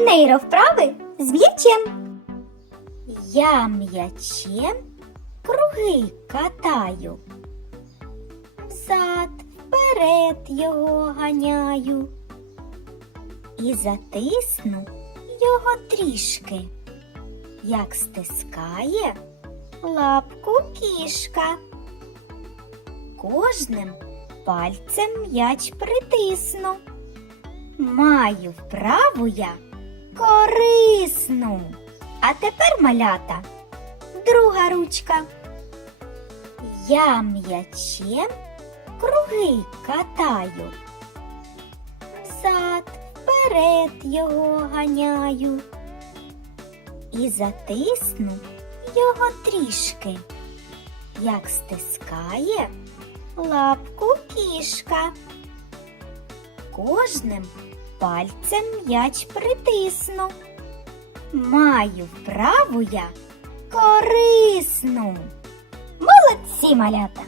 Нейровправи з м'ячем. Я м'ячем круги катаю. Взад, вперед його ганяю. І затисну його трішки, як стискає лапку кішка. Кожним пальцем м'яч притисну. Маю вправу я корисну. А тепер малята, друга ручка. Я м'ячем круги катаю. Взад, вперед його ганяю. І затисну його трішки, як стискає лапку кішка. Кожним пальцем м'яч притисну. Маю вправу я корисну. Молодці, малята!